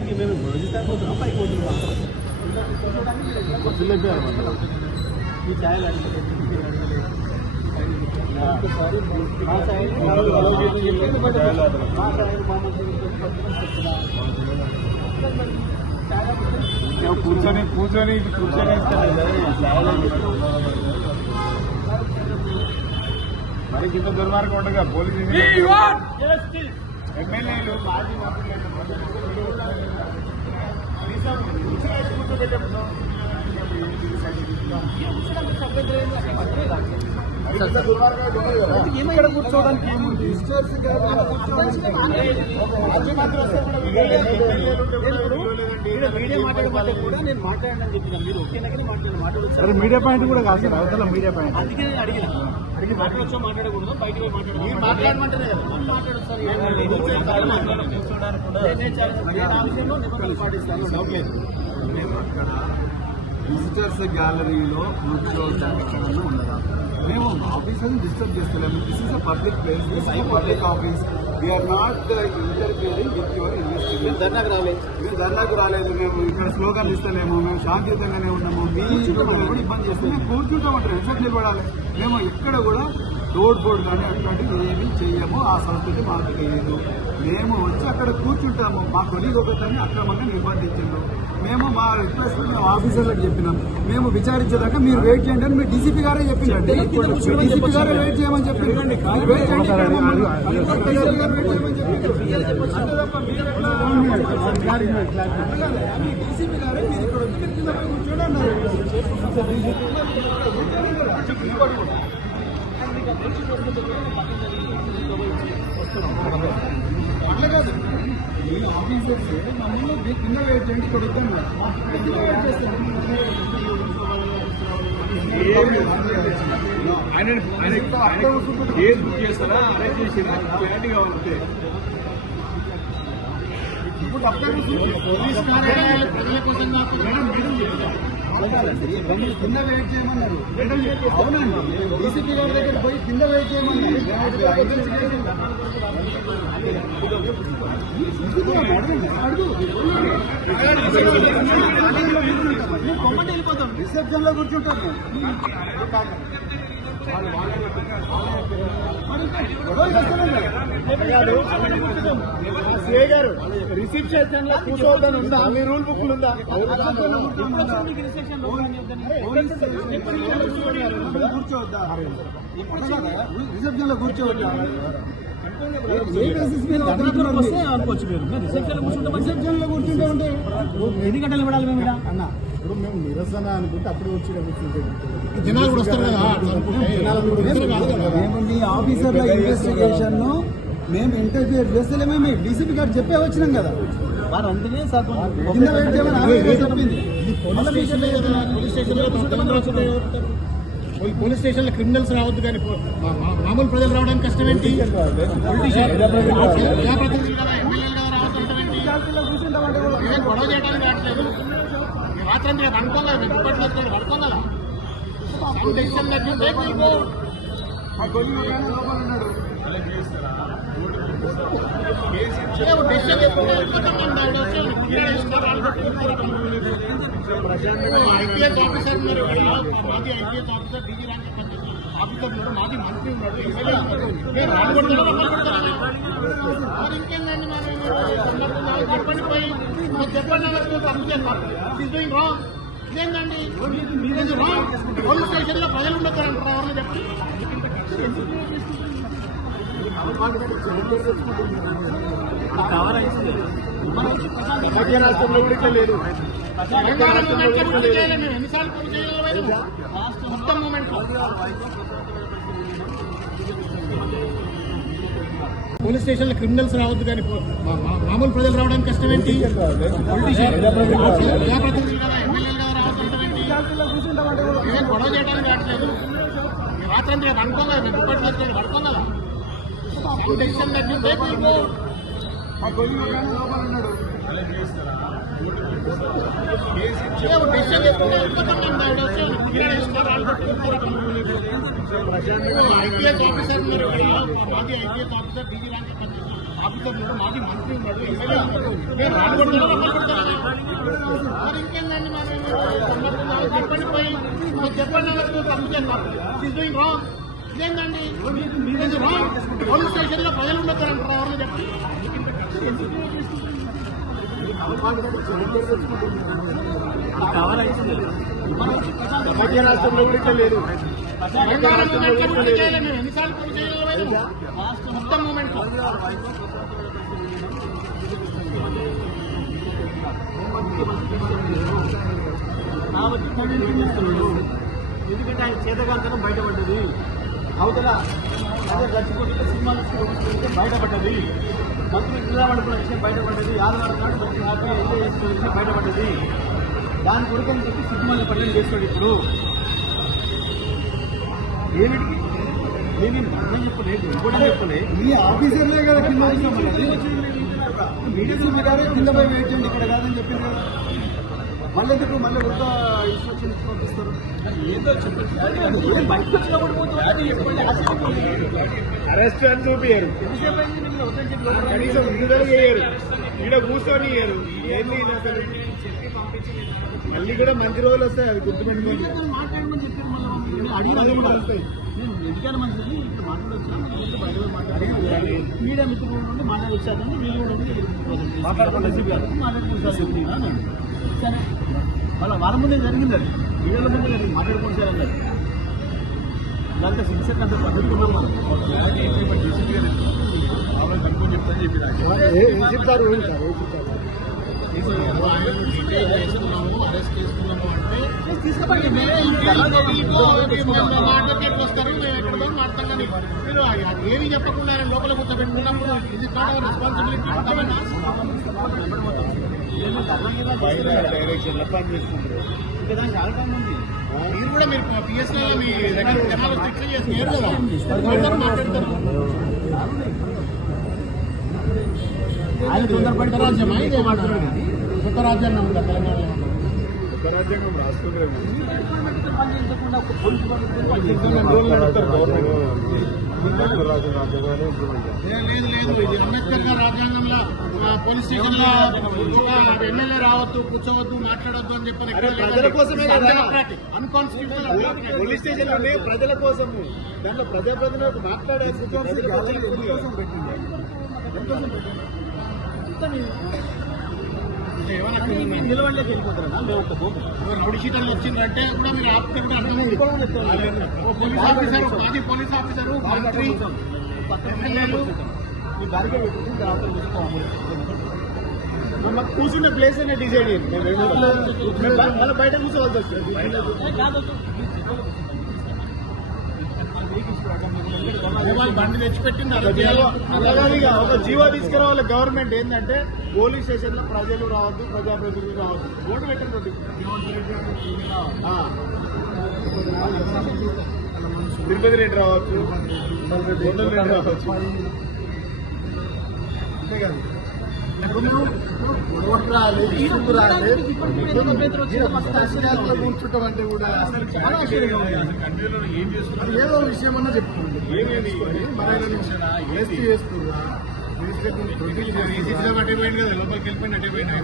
కూర్చోడానికి మేము రిజిస్టర్ పోతున్నాం పైకి పోతున్నాం ఈ ఛాయలు కూర్చొని కూర్చొని కూర్చొని మరి ఇంత దుర్మార్గం ఉండగా పోలీసు ఎమ్మెల్యేలు మాజీ ఇక్కడ కూర్చోవడానికి ఏముంది మీడియా మాట్లాడమంటే కూడా నేను మాట్లాడనని చెప్పిన మీరు ఒకేనకనే మాట్లాడారు. మీడియా పాయింట్ కూడా కాదు సార్, అవతల మీడియా పాయింట్. అందుకే అడిగిన మాట్లాడొచ్చో మాట్లాడకూడదు, బయటకు పోయి మాట్లాడమంటారు కదా మాట్లాడచ్చు సార్. నేను ఆ విషయంలో నిబంధనలు పాటిస్తాను, డౌట్ లేదు. విజిటర్స్ గ్యాలరీలో కూర్చోవడానికి ఉండదా? మేము ఆఫీసర్ని డిస్టర్బ్ చేస్తలేము. This is a public place, this is public office. We're not interfering with your investigation. ధర్నాకు రాలేదు, మేము ఇక్కడ స్లోగన్ ఇస్తలేము, మేము శాంతియుతంగానే ఉన్నాము. మీరు కూడా ఇబ్బంది చేస్తే మేము కూర్చుంటామంటారు, ఎన్సెట్ నిలబడాలి. మేము ఇక్కడ కూడా రోడ్ బోర్డు కానీ అటువంటివి ఏమీ చేయము, ఆ సంస్కృతి మాకు లేదు. మేము వచ్చి అక్కడ కూర్చుంటాము. మా కొలీగ్ ఒకరిని అక్రమంగా నిర్బంధించారు. మేము మా రిక్వెస్ట్ మేము ఆఫీసర్లకు చెప్పినాం, మేము విచారించేదాకా మీరు వెయిట్ చేయండి అని మీ డీసీపీ గారే చెప్పిందండి. డీసీపీ గారే వెయిట్ చేయమని చెప్పిందండి. వెయిట్ చేయండి, డీసీపీ గారే మీరు ఇక్కడ వచ్చి కింద కూర్చోండి అన్నారు. అట్లా కాదు, ఈ ఆఫీసర్స్ మమ్మల్ని కింద వెయిట్ చేయండి, ఇక్కడ వద్దన్నారు. కింద వెయిట్ చేస్తాను. కేసు బుక్ చేస్తారా, అరెస్ట్ చేసినా క్లారిటీ కావాలంటే. ఇప్పుడు పోలీస్ కార్యాలయాలు ప్రజల కోసం కింద వెయిట్ చేయమన్నారు. అవునండి, డీసీపీ గారి దగ్గర పోయి కింద వెయిట్ చేయమన్నారు. రిసెప్షన్ లో కూర్చుంటాను. సిఐ గారు రిసెప్షన్ లో కూర్చోవద్దని ఉందా? మీ రూల్ బుక్ ఉందా? కూర్చోవద్దా? రిసెప్షన్ లో కూర్చోవద్దా? రిసెప్షన్ లో కూర్చుంటే ఉంటే ఎన్ని గంటలు ఇవ్వాలి మేము అన్న? ఇప్పుడు మేము నిరసన అనుకుంటే అప్పుడు వచ్చి జనాలు కూడా వస్తారు కదా. ఏముంది ఆఫీసర్ల ఇన్వెస్టిగేషన్ మేము ఇంటర్ఫియర్ చేస్తలేమే. డీసీపీ గారు చెప్పే వచ్చినాం కదా. వారు అంటేనే సార్ కింద వెయిట్ చేయమని చెప్పింది. పోలీస్ స్టేషన్ లో క్రిమినల్స్ రావద్దు, కానీ మామూలు ప్రజలు రావడానికి కష్టం ఏంటి? గొడవ చేయడానికి రావట్లేదు. రాత్రి అనుకోలేదు, అనుకోగల డెసిషన్ ఐపీఎస్ ఆఫీసర్ ఉన్నారు, మాజీ IPS officer DG rank officer ఉన్నారు, మాజీ మంత్రి ఉన్నాడు, ఇంకేందండి పోయి చెప్పండి ఇదేంటండి పోలీస్ స్టేషన్ లో ప్రజలు ఉండొచ్చారంటారా? ఎవరిని చెప్పండి. రాష్ట్రంలో కూడా లేదు. ఎన్నిసార్లు పూర్తి చేయలేదు మొత్తం మూమెంట్. పోలీస్ స్టేషన్ లో క్రిమినల్స్ రావద్దు, కానీ మామూలు ప్రజలు రావడానికి కష్టం ఏంటి? గొడవ చేయడానికి రావట్లేదు. రాత్రి అనుకోగల దుప్పట్లు పడుకోగల డెసిషన్ ఐపీఎస్ ఆఫీసర్ ఉన్నారు, మాజీ ఐపీఎస్ ఆఫీసర్ డీజీ ర్యాంక్ ఆఫీసర్లు మాజీ మంత్రి ఉన్నాడు, ఎమ్మెల్యే ఉన్నాడు. నేను రాను కొడతాను, రమ్మని కొడతాను. మరి ఇంకేందండి చెప్పండి పోయి చెప్పండి డూయింగ్ రాంగ్. ఇదేందండి మీరేది రాంగ్. పోలీస్ స్టేషన్ లో ప్రజలు ఉండొచ్చారంటారా ఎవరిని చెప్పి? రాష్ట్రంలో కూడా లేదు. తెలంగాణ మూమెంట్ పూర్తి చేయలేదు. మేము ఎన్నిసార్లు పూర్తి చేయలేదు? మొత్తం మూమెంట్ ఎందుకంటే ఆయన చేతగాంతనం బయటపడ్డది. అవతల అదే గచ్చిపోతే సినిమాలు బయటపడ్డది. మంత్రి నిలబడుకున్న విషయం బయటపడ్డది. ఆదివారం నాడు మంచి హ్యాపీగా ఎంజాయ్ చేసుకునే విషయం బయటపడ్డది. దాని కొడుకని చెప్పి సినిమాలు పట్టణం చేస్తాడు. ఇప్పుడు ఏమిటికి నేను అర్థం చెప్పలేదు, ఇంకోటి చెప్పలేదు. మీ ఆఫీసర్లే కదా కింద మీడియా చూపించారే కింద పోయి వెయిట్ చేయండి ఇక్కడ కాదని చెప్పింది కదా. మళ్ళీ ఎందుకు మళ్ళీ కొత్త ఇన్స్ట్రక్షన్ పంపిస్తారు? ఏదో చెప్పండి. బయటకు వచ్చినప్పుడు అరెస్ట్ అని చూపించారు, కనీసం విడుదల చేయరు, ఈడ కూర్చొని ఇయ్యరు. ఏంది ఇది అసలు? మళ్ళీ కూడా మంచి రోజులు వస్తాయి, అది గుర్తుపెట్టుకోండి. మాట్లాడమని చెప్పారు. వస్తాయి ఎన్నికల మంత్రి ఇక్కడ మాట్లాడొచ్చా? మీడియా మిత్రులు నుండి మాట్లాడొచ్చారని వీళ్ళు మాట్లాడుకుంటారు. సరే వాళ్ళ ముందే జరిగింది, అది వీళ్ళ ముందే జరిగింది. మాట్లాడుకుంటారన్నారు. దాంట్లో సిన్సియర్ అంత పద్ధతి కనుక్కొని చెప్తారని చెప్పారు. అరెస్ట్ చేసుకున్నాము అంటే అడ్వకేట్ వస్తారు, మేము ఎక్కడో మాట్లాడతాం. కానీ మీరు ఏమి చెప్పకుండా లోపల కూర్చోబెట్టుకున్నప్పుడు ఇది కాదు రెస్పాన్సిబిలిటీ. డైరెక్షన్ పనిచేస్తున్నారు. ఇంకా దానికి చాలా ఉంది. మీరు కూడా మీరు పిఎస్లో మీ దగ్గర జనాలు శిక్ష చేసి మాట్లాడతారు. ఆయన తొందరపడి రాజ్యమా ఇదే మాట్లాడారు. కొత్త రాజ్యాంగం ఉందా తెలంగాణలో? కొత్త రాజ్యాంగం రాసుకుంటారు. లేదు ఇది అంబేద్కర్ గారి రాజ్యాంగంలో పోలీస్ స్టేషన్ లో ఎమ్మెల్యే రావద్దు, కూర్చోవద్దు, మాట్లాడొద్దు అని చెప్పి ప్రజల కోసమే అన్కాన్స్టిట్యూషనల్. పోలీస్ స్టేషన్ లోనే ప్రజల కోసము, దాంట్లో ప్రజాప్రతినిధులకు మాట్లాడే నిలబడలే వెళ్ళిపోతారా? మేము ఒక పొడిషీటర్లు వచ్చిందంటే కూడా మీరు ఆఫీసర్ కూడా అర్థమైంది. పోలీస్ ఆఫీసర్, మాజీ పోలీస్ ఆఫీసరు, మంత్రి, ఎమ్మెల్యేలు ఈ బ్యారికేడ్ పెట్టుకుని తర్వాత మాకు కూర్చున్న ప్లేస్ అనే డిసైడ్ అయ్యింది. మళ్ళీ బయట కూర్చోవాల్సి వస్తుంది. వాళ్ళు బండి తెచ్చిపెట్టింది అలాగే ఒక జీవో తీసుకురావాలి గవర్నమెంట్. ఏంటంటే పోలీస్ స్టేషన్ లో ప్రజలు రావద్దు, ప్రజాప్రతినిధులు రావద్దు. ఓటు పెట్టండి. తిరుపతి రెడ్డి రావచ్చు, రావచ్చు. అంతే కాదు కూర్చుంటాం అంటే కూడా ఏదో విషయం అన్నా చెప్పుకోండి. చేస్తున్నా అట్టేపోయింది కదా, లోపలికి వెళ్ళిపోయింది అట్టేపోయింది.